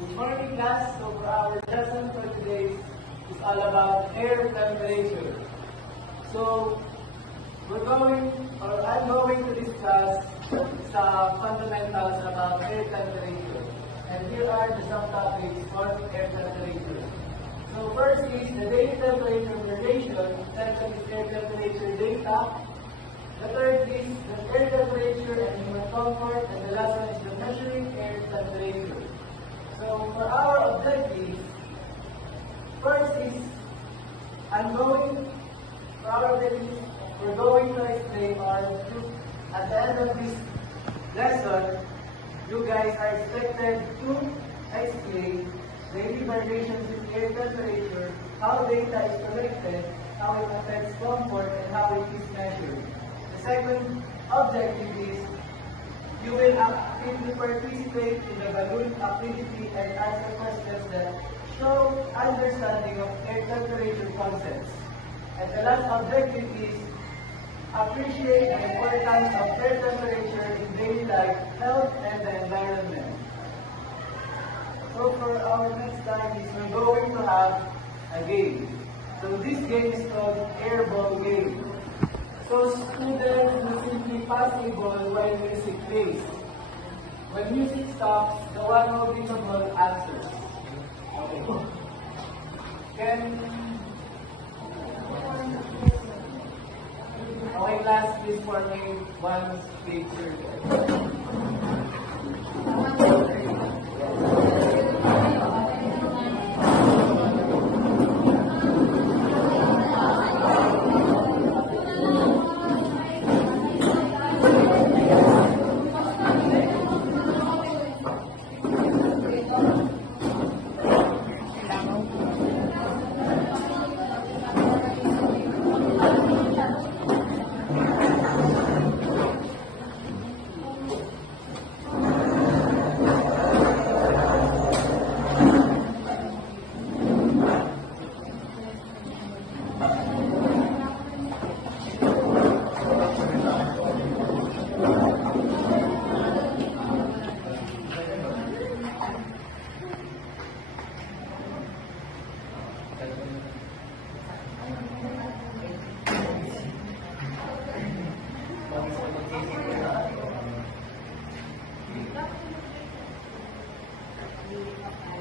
Good morning, class. So for our lesson for today is all about air temperature. So I'm going to discuss some fundamentals about air temperature. And here are the subtopics for air temperature. So first is the daily temperature variation. Second is air temperature data. The third is the air temperature and human comfort. And the last one is the measuring air temperature. So for our objectives, first is we're going to explain at the end of this lesson, you guys are expected to explain daily variations in air temperature, how data is collected, how it affects comfort, and how it is measured. The second objective is you will actively participate in the balloon activity and answer questions that show understanding of air temperature concepts. And the last objective is appreciate the importance of air temperature in daily life, health, and the environment. So for our next time is we're going to have a game. So this game is called airball game. So students will simply pass a ball while music plays. When music stops, the one holding the ball answers. Okay, class, please form one big circle.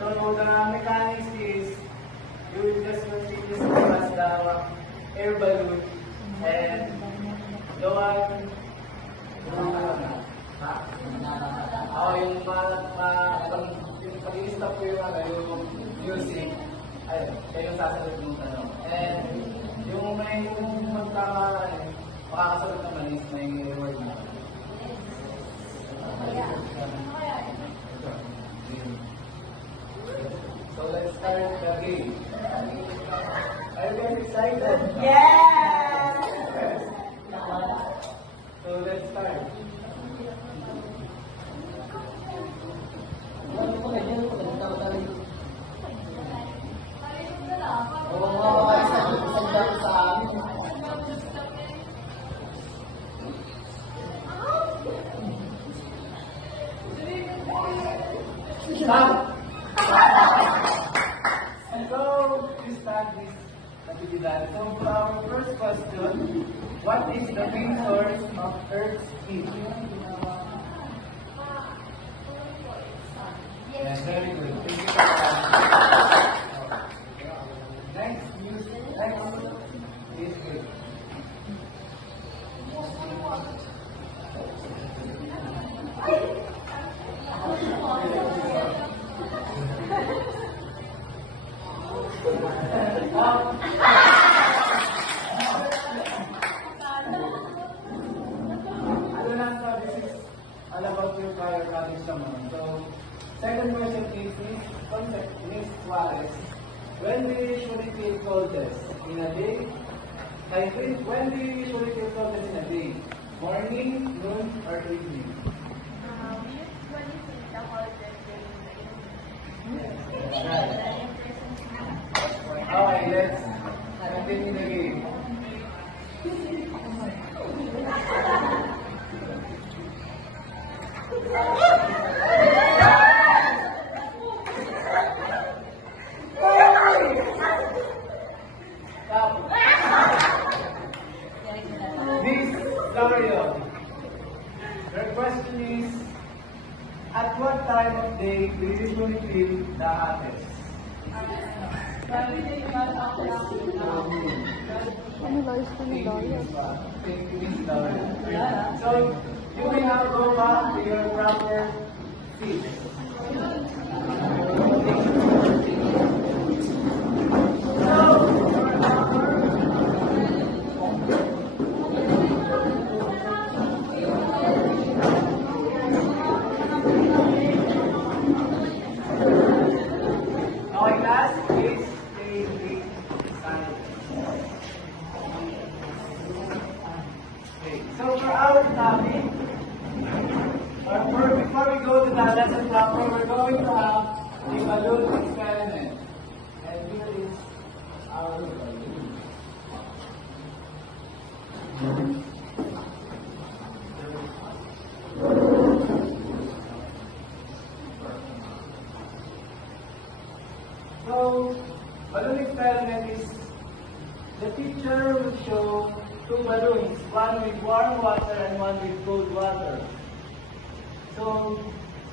So the mechanics is you will just proceed to as the air balloon and the one yung pag-i-stop ko yung music, kayo sasagot yung tanong. And yung may makakasagot naman is may reward na. So let's start the game. Are you guys excited? Yes! So let's start. Stop! So, this time is actividad. So, for our first question, what is the main source of Earth's heat? Yes, very good. Thank you for that. Next is good. All about your prior knowledge naman. So, second question is, Miss Suarez, when do you usually feel coldest? In a day? When do you usually feel coldest in a day? Morning, noon, or evening? We usually feel the coldest day in the evening. Right. Okay, let's continue the game. we usually fill the hottest. Ano lawyers ko ni lawyers? So, you may now go back to your proper seat. Okay, last is stay silent. Okay, so for our topic, before we go to the lesson proper, we're going to have a balloon experiment. And here is our balloon. So, balloon experiment is the teacher will show two balloons, one with warm water and one with cold water. So,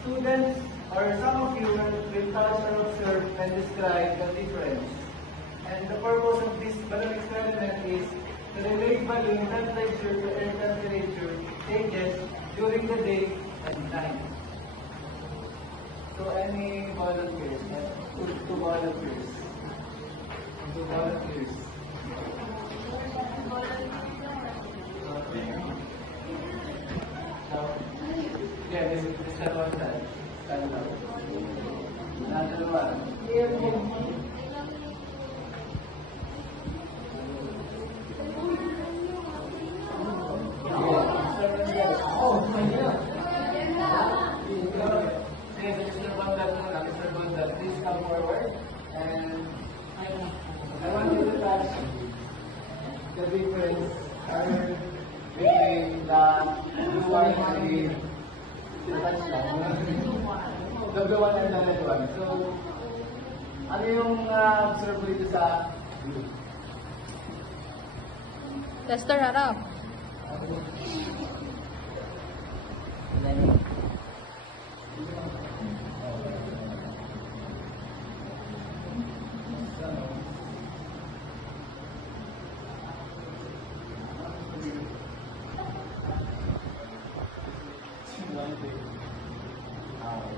students or some of you will touch or observe and describe the difference. And the purpose of this balloon experiment is to relate balloon temperature to air temperature changes during the day and night. So, any volunteers? Two volunteers. Two volunteers. Yeah, this is the one side. Stand up. Another one. Oh, my God. Okay, Mr. Bondat, please come forward. And I want you to touch the difference between the blue one and the blue one and the red one. So, ano yung observe mo dito sa blue? Lester, harap.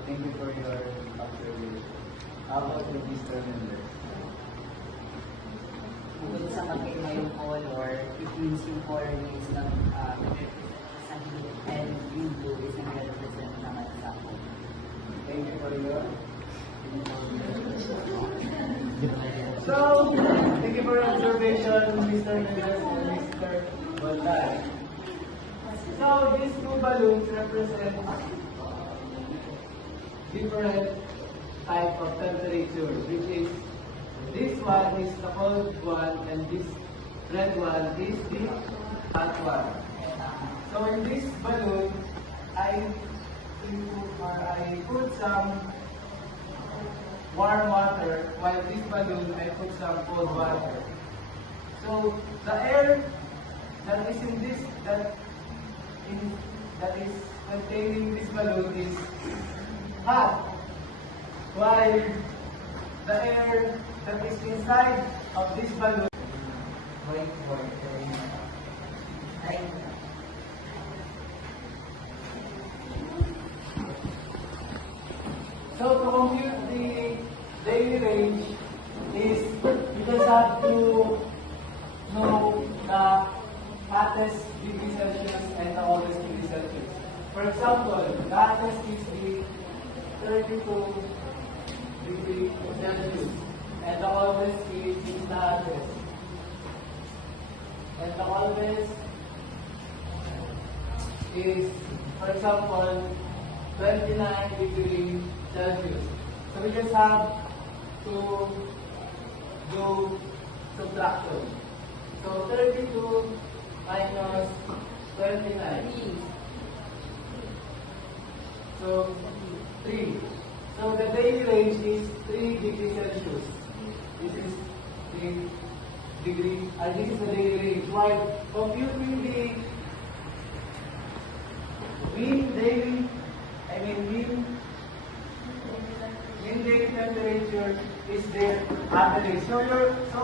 Thank you for your observation. How about the Mr. Mendez? Bukod sa magkaiba yung color, it means yung color niya is not sa heat, and yung blue is nag-represent naman sa food. Thank you for your. So, thank you for your observation, Mr. Mendez and Mr. Bonday. So, these two balloons represent different type of temperature, which is this one is the cold one and this red one is the hot one. So in this balloon, I put some warm water, while this balloon I put some cold water. So the air that is in this that is containing this balloon is hot, while the air that is inside of this balloon so to compute the daily range is you just have to know the hottest degree Celsius and the coldest degree Celsius. For example, the hottest is the 32 degree Celsius, and the coldest is the hottest. And the coldest is, for example, 29 degree Celsius. So we just have to do subtraction. So 32 minus 29. So 3. So the daily range is 3 degrees Celsius. This is 3 degree, and this is the daily range. While computing the mean temperature is their average. So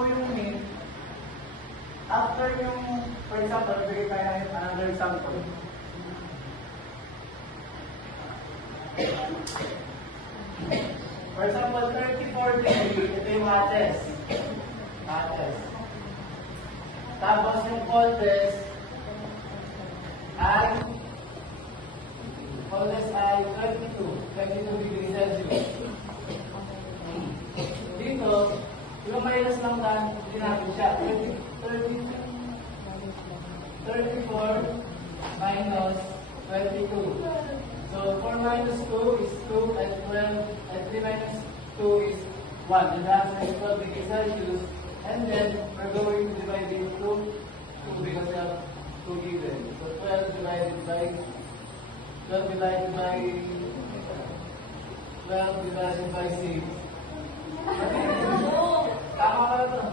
yung mean, after yung, for example, bigay tayo another example. For example, 34 degree, ito yung hottest. Tapos yung coldest ay 22 degrees Celsius. Dito, yung minus lang din natin siya. 34 minus 22. So 4 minus 2 is 2 and 12 and 3 minus 2 is 1. And the answer is 12 degrees Celsius. And then we're going to divide it into 2 because we have 2 given. So 12 divided by 6. Tama ka ito.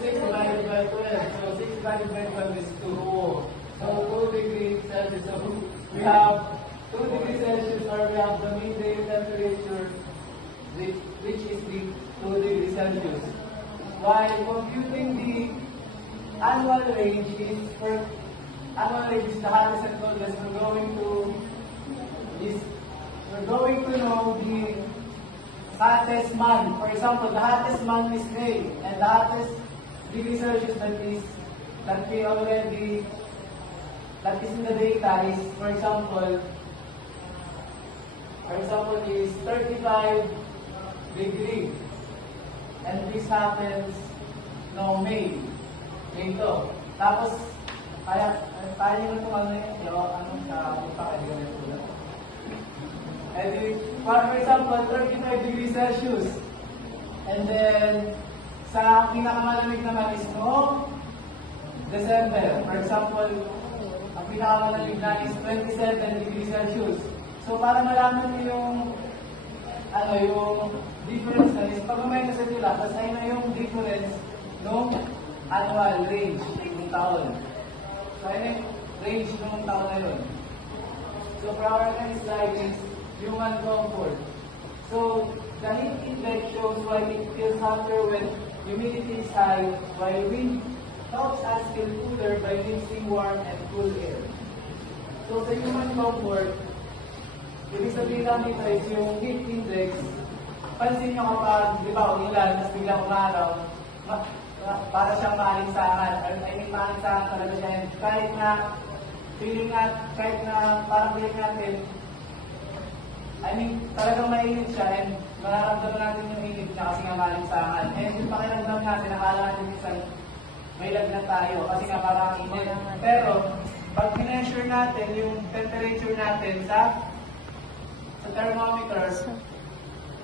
6 divided by 12. So 6 divided by 12 is 2. So 2 degrees Celsius. So we have 2 degrees Celsius, or we have the mean daily temperature, which is the 2 degrees Celsius. While computing the annual range is the hottest and coldest, we're going to know the hottest month. For example, the hottest month is May, and the hottest degree Celsius that is in the data is, for example, is 35 degree. And this happens May ito. Tapos kaya nyo itong sa pagkakaliwan ito. And for example, 35 degrees Celsius. And then sa pinakamalamig naman is December. For example, ang pinakamalamig na is 27 degrees Celsius. So para malaman niyo yung difference na is, pag may nasa nila, tapos ay na yung difference ng annual range ng taon. So ay na yung range ng taon na yun. So for our next slide is human comfort. So the heat index shows why it feels hotter when humidity is high, while wind helps us feel cooler by mixing warm and cool air. So sa human comfort, ibig sabihin lang nito is yung heat index. Pansin nyo kapag, di ba, ulan, tapos biglang umaraw, para siyang maalinsangan. Maalinsangan talaga siya. And kahit na parang feeling natin, talagang mainit siya, and mararamdaman natin yung init niya kasi nga maalinsangan. And yung pakiramdam natin, nakala natin minsan, may lagnat tayo kasi nga parang init. Pero, pag pinemeasure natin yung temperature natin sa thermometer,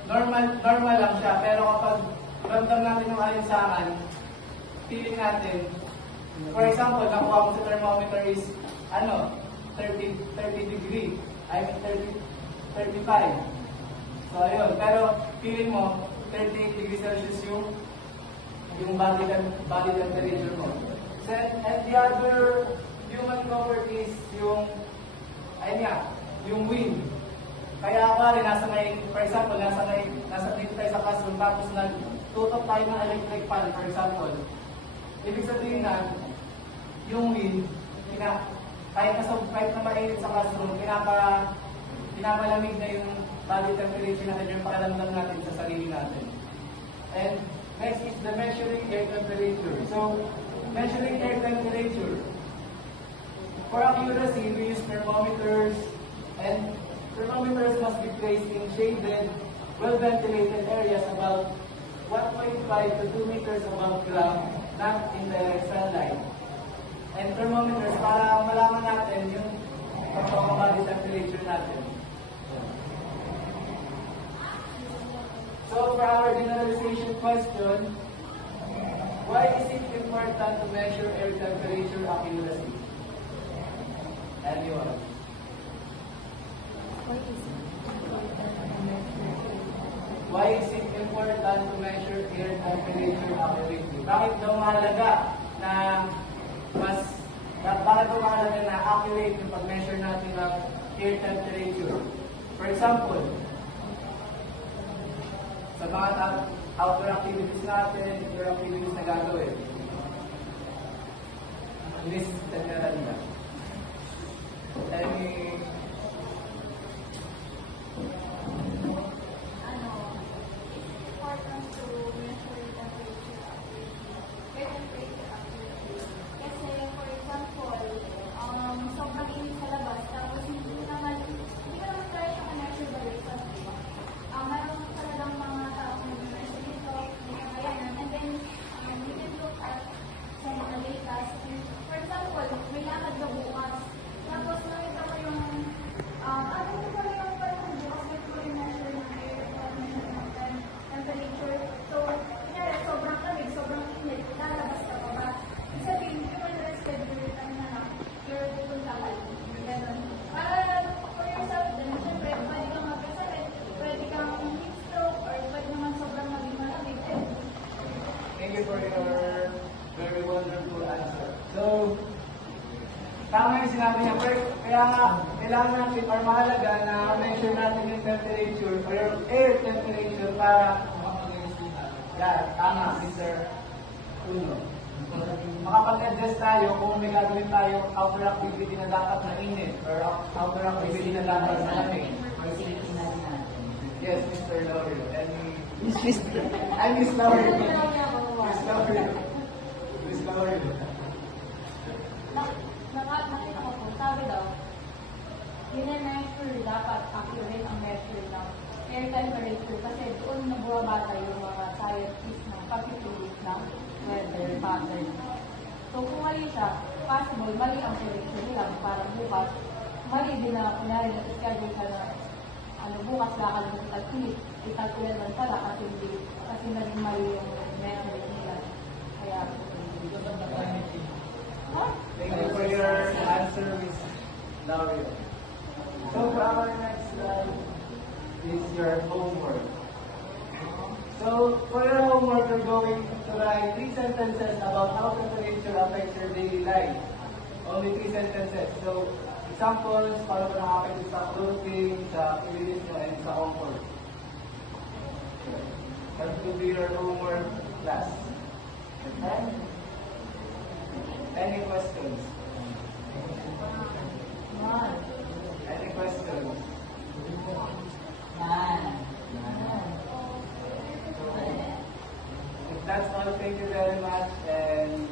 normal lang siya. Pero kapag ramdam natin yung alinsangan, feeling natin, for example, nakuha mo sa thermometer is 30 degree, 35. So ayun, pero feeling mo 38 degrees Celsius yung body temperature mo. And the other human comfort is yung wind. Kaya pare, for example, nasa dito tayo sa classroom, tapos nagtutok tayo ng electric fan, for example. Ibig sabihin na, yung wind, kahit na mainit sa classroom, pinapalamig na yung body temperature natin, yung pakiramdam natin sa sarili natin. And next is the measuring air temperature. So, measuring air temperature. For accuracy, we use thermometers, and thermometers must be placed in shaded, well-ventilated areas about 1.5 to 2 meters above ground, not in direct sunlight. And thermometers, para malaman natin yung pagpapabody temperature natin. So for our generalization question, why is it important to measure air temperature accuracy? Anyone? Why is it important to measure air temperature accurately? Bakit daw mahalaga na accurate yung pag-measure natin ng air temperature? For example, sa sa mga outdoor activities natin, indoor activities na gagawin. Miss Daniela. Any Important to measure the temperature activity. Get temperature activity. Kasi, for example, sobrang init sa labas, tapos hindi ko naman try siya ma-measure by yourself, di ba? Meron talagang mga taong nag-measure nito, may kakayanan, and then, you can look at some of the data. For example, may lakad ka bukas, tapos nakita mo yung, ano ko pala yung parang bukas, may ko yung measure ng air, measure ng temperature. So, kunyari, sobrang lamig, sobrang init, lalabas ka pa ba? Ibig sabihin, hindi mo interested, time na lang, you're pupunta ka lang. Ganun. Para for yourself din, syempre, pwede kang magkasakit, pwede kang heat stroke, or pwede naman sobrang maging malamig. Thank you for your very wonderful answer. So, tama yung sinabi niya, pero kaya nga, kailangan natin or mahalaga na measure natin yung temperature or yung air temperature para tama, Mr. Uno. Makapag-adjust tayo kung may gagawin tayo outdoor activity na dapat na init or outdoor activity na dapat na lamig. Or safety na rin natin. Yes, Mr. Lorio. I Miss Lorio. Miss Lorio. Miss Lorio. Nakita ko po, sabi daw, yun-measure dapat accurate ang measure ng air temperature kasi doon nababata yung mga scientists na pagpipili ng weather pattern. So kung mali siya, possible, mali ang prediction nila para bukas, mali din na kunwari na schedule ka na bukas lakad mo ital-ulan lang pala kasi naging mali yung measure nila. Kaya, Thank you for your answer, Miss Lorio. So for our next slide is your homework. So for your homework, you're going to write 3 sentences about how temperature affects your daily life. Only 3 sentences. So examples, paano ito nakakapit sa clothing, sa activities nyo, and sa comfort. That will be your homework class. Okay? Any questions? Any questions? If that's all, thank you very much and